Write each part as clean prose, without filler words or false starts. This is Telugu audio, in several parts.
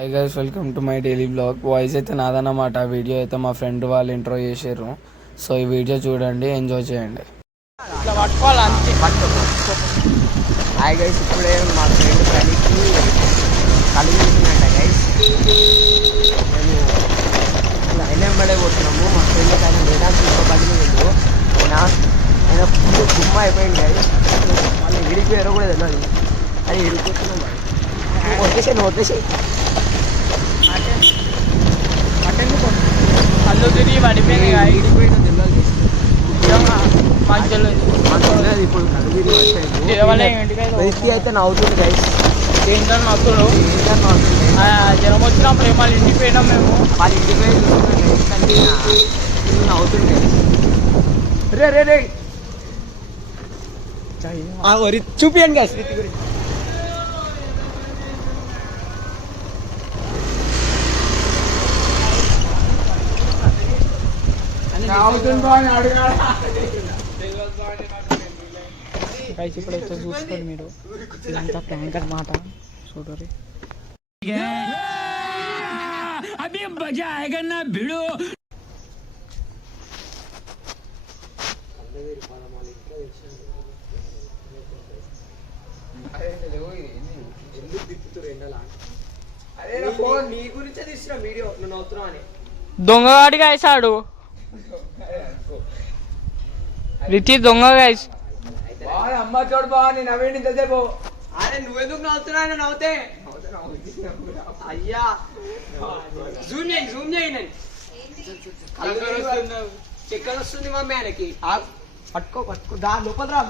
Hi guys, welcome to my daily blog. Voice అయితే నాదన్నమాట. వీడియో అయితే మా ఫ్రెండ్ వాళ్ళు ఇంట్రో చేసారు. సో ఈ వీడియో చూడండి, ఎంజాయ్ చేయండి. హాయ్ గైస్, ఇప్పుడే మా ఫ్రెండ్ కలిసి కలిగిందంట గైస్. మేము అయినంబడే కొట్టినాము. మా ఫ్రెండ్ కానీ లేదా ఇంకో బడిని వెళ్ళు ఆయన ఫుల్ గుమ్మ అయిపోయింది గైస్. మళ్ళీ విడిపోయారో కూడా తెలియదు. అది విడిపోతున్నాం. వచ్చేసి కళ్ళు తిరిగి పడిపోయింది. ఇప్పుడు కళ్ళు తిరిగి అయితే నవ్వుతుంది గైస్. ఏంటో నవ్వుతుడు జ్వరం వచ్చినప్పుడు వాళ్ళ ఇంటికి పోయినాం. మేము వాళ్ళ ఇంటికి పోయి నవ్వుతుంది. రే చూపియండి గైస్ రీతి గురించి. ఇప్పుడైతే చూసుకోండి మీరు, ఇదంతా ట్యాంక్ అన్నమాట. చూడరు నీ గురించే తీసిన వీడియో నువ్వు అవుతున్నావు అని దొంగగాడిగా వేసాడు. రితి దొంగ గైస్. అమ్మ చూడు బాగుంది నవ్వేండి ఇంతసేపు. అరే నువ్వెందుకు నవ్వుతున్నా నవ్వుతే అయ్యా జూమ్ చేయండి. చక్కెర వస్తుంది మమ్మీ ఆయనకి. పట్టుకో దా లోపల రా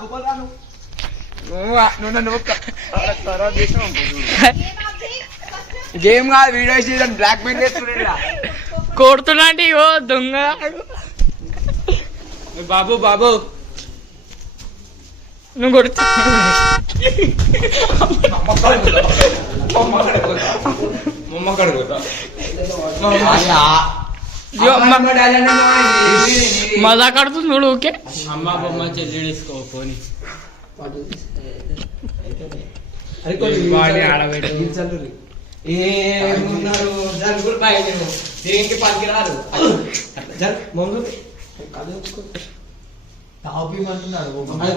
గేమ్ కాదు, వీడియో సీజన్ బ్లాక్ మెయిల్ చేస్తున్నా కొడుతున్నా అంటే ఇగో దొంగ. బాబు నువ్వు కొడుతు మజా కడుతుంది చూడు. ఓకే అమ్మ బొమ్మ చెల్లిసుకో పోనీ ఏమున్నారు జరుగురు బయట దేనికి పనికిరారు.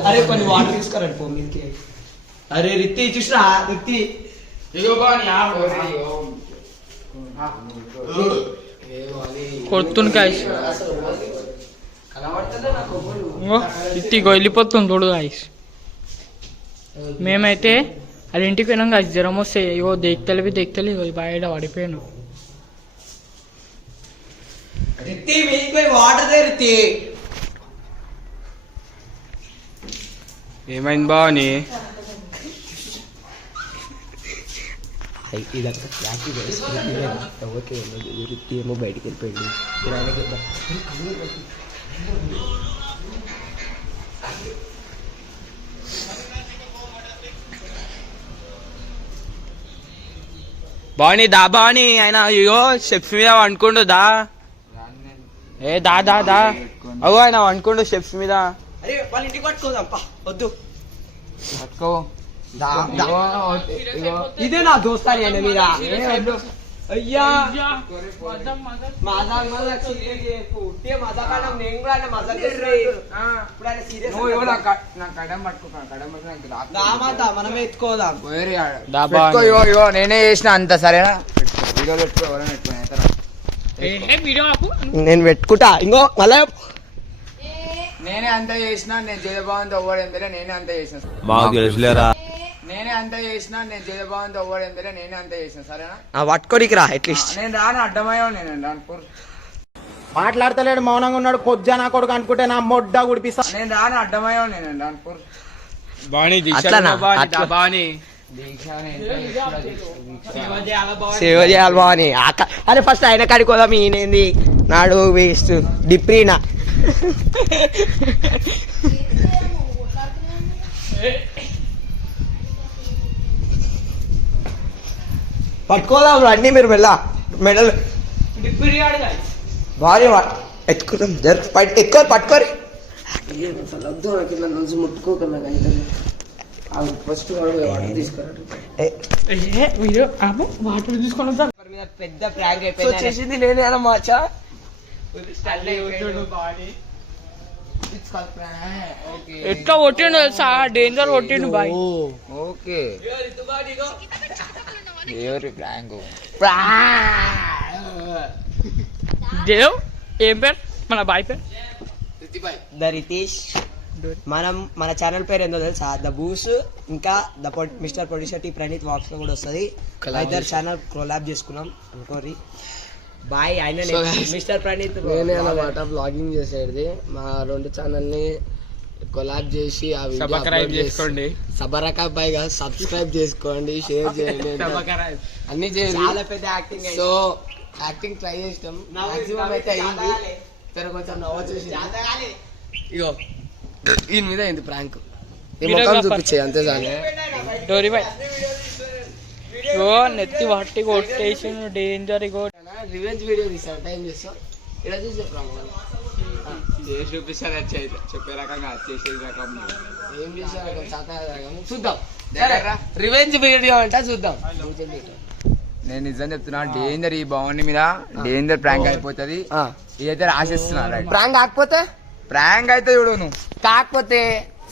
అరే కొన్ని వాటర్ తీసుకురండి ఫోన్ మీదకి. అరే రిత్తి చూసినా రిత్తి కొడుతుంది గాయస్. ఇగో వెళ్ళిపోతుంది చూడు గాయస్. మేమైతే అది ఇంటికి పోయినాం గాయస్. జ్వరం వస్తే ఇగో దేక్తలే ఇగో బయట పడిపోయాను. రిత్తి మీకు పోయి వాటర్ దే రిత్తి. ఏమైంది బావని? ఇదంతా ఫ్లాట్ ఓకే. రిత్తి ఏమో బయటికి వెళ్ళిపోయింది. బావని దా బావని, ఆయన అయ్యో స్టెప్స్ మీద వండుకుండు. దా అగో ఆయన వండుకుండు స్టెప్స్ మీద. అరే వాళ్ళ ఇంటికి పట్టుకోదాం వద్దు పట్టుకో. ఇదే నా దోస్తాని ఆయన మీద. అయ్యా మనమే ఎత్తుకోదాం. నేనే చేసిన అంత సరేనా? నేను పెట్టుకుంటా ఇంకో మళ్ళా. నేనే అంత చేసిన, నేను జయభావంతో అవ్వడం నేనే అంత చేసిన. నేనే అంత చేసిన, నేను జయభావంతో అవ్వడం నేనే అంత చేసిన సరేనా? పట్టుకోడికి రా అట్లీస్ట్. నేను రాను అడ్డమయ్యా. నేను రాను మాట్లాడతలేడు, మౌనంగా ఉన్నాడు. కొద్దిగా నా కొడుకు అనుకుంటే నా మొడ్డ గుడిపిస్తా. నేను రాను అడ్డమయ్యా. నేను రాను సేవ చేయాలి బాని. అరే ఫస్ట్ ఆయన కాడికి పోదాం. ఈయనేంది నాడు వేస్ట్ డిప్రీనా. పట్టుకోదాం రండి మీరు మెడల్ భారీ ఎత్తుకుందాం. ఎక్కువ పట్టుకోరి. ముట్టుకోకన్నా ఫస్ట్ వాటర్ తీసుకురా. వాటర్ తీసుకొని మీద పెద్ద ప్రాంక్ సో అయిపోయింది. చేసింది నేనే అన్నమాట. ఎట్లా కొట్టిండు తెలుసా, డేంజర్ కొట్టిండు బాయ్. ఓకే ఎవరి ప్రాంక్ దేవ్ ఏం పేరు మన బాయ్ పేరు? ద రితీష్. మనం మన ఛానల్ పేరు ఏందో తెలుసా, ద బూస్. ఇంకా the mister producer T Praneeth వాక్స్ లో కూడా వస్తుంది. ఇద్దరు ఛానల్ కొలాబ్ చేసుకున్నాం అనుకోరి. బాయ్. ఆయన మిస్టర్ ప్రణీత్ నేనే అన్నమాట బ్లాగింగ్ చేసేది. మా 2 ఛానల్ని కొలాబ్ చేసి ఆ సబ్స్క్రైబ్ చేసుకోండి. సబరకాబాయ్ గా సబ్స్క్రైబ్ చేసుకోండి, షేర్ చేయండి, అన్ని చేయండి. చాలా పెద్ద యాక్టింగ్. సో యాక్టింగ్ ట్రై చేస్తాం, మాక్సిమం అయితే అయింది. సరే కొంచెం నవ్వొచ్చేసి ఇగో ఈయన మీద అయింది ప్రాంక్. ఈ ముఖం చూపించే అంతే చాలు. డోరీ బాయ్ ఓ నెత్తి వట్టి కొట్టేసిండు డేంజర్. రివెంజ్ వీడియో తీసాను, టైం చేస్తాం. ఇలా చూసి చెప్పరా చేసి చూపిస్తారు, చెప్పే రకంగా చేసే రకం ఏం చేసారు చూద్దాం. దగ్గర రివెంజ్ వీడియో అంటే చూద్దాం. నేను నిజం చెప్తున్నా, డేంజర్ ఈ భవన్ మీద డేంజర్ ప్రాంక్ అయిపోతుంది. ఇదైతే రాసిస్తున్నా. ప్రాంక్ కాకపోతే ప్రాంక్ అయితే చూడు నువ్వు. కాకపోతే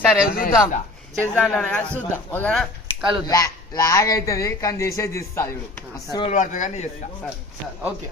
సరే చూద్దాం, చేద్దాం చూద్దాం. ఓకేనా, కలుద్దాం. లాగ్ అవుతుంది కానీ చేసేది చేస్తా చూడు. అస్సలు పడుతుంది కానీ చేస్తా. ఓకే.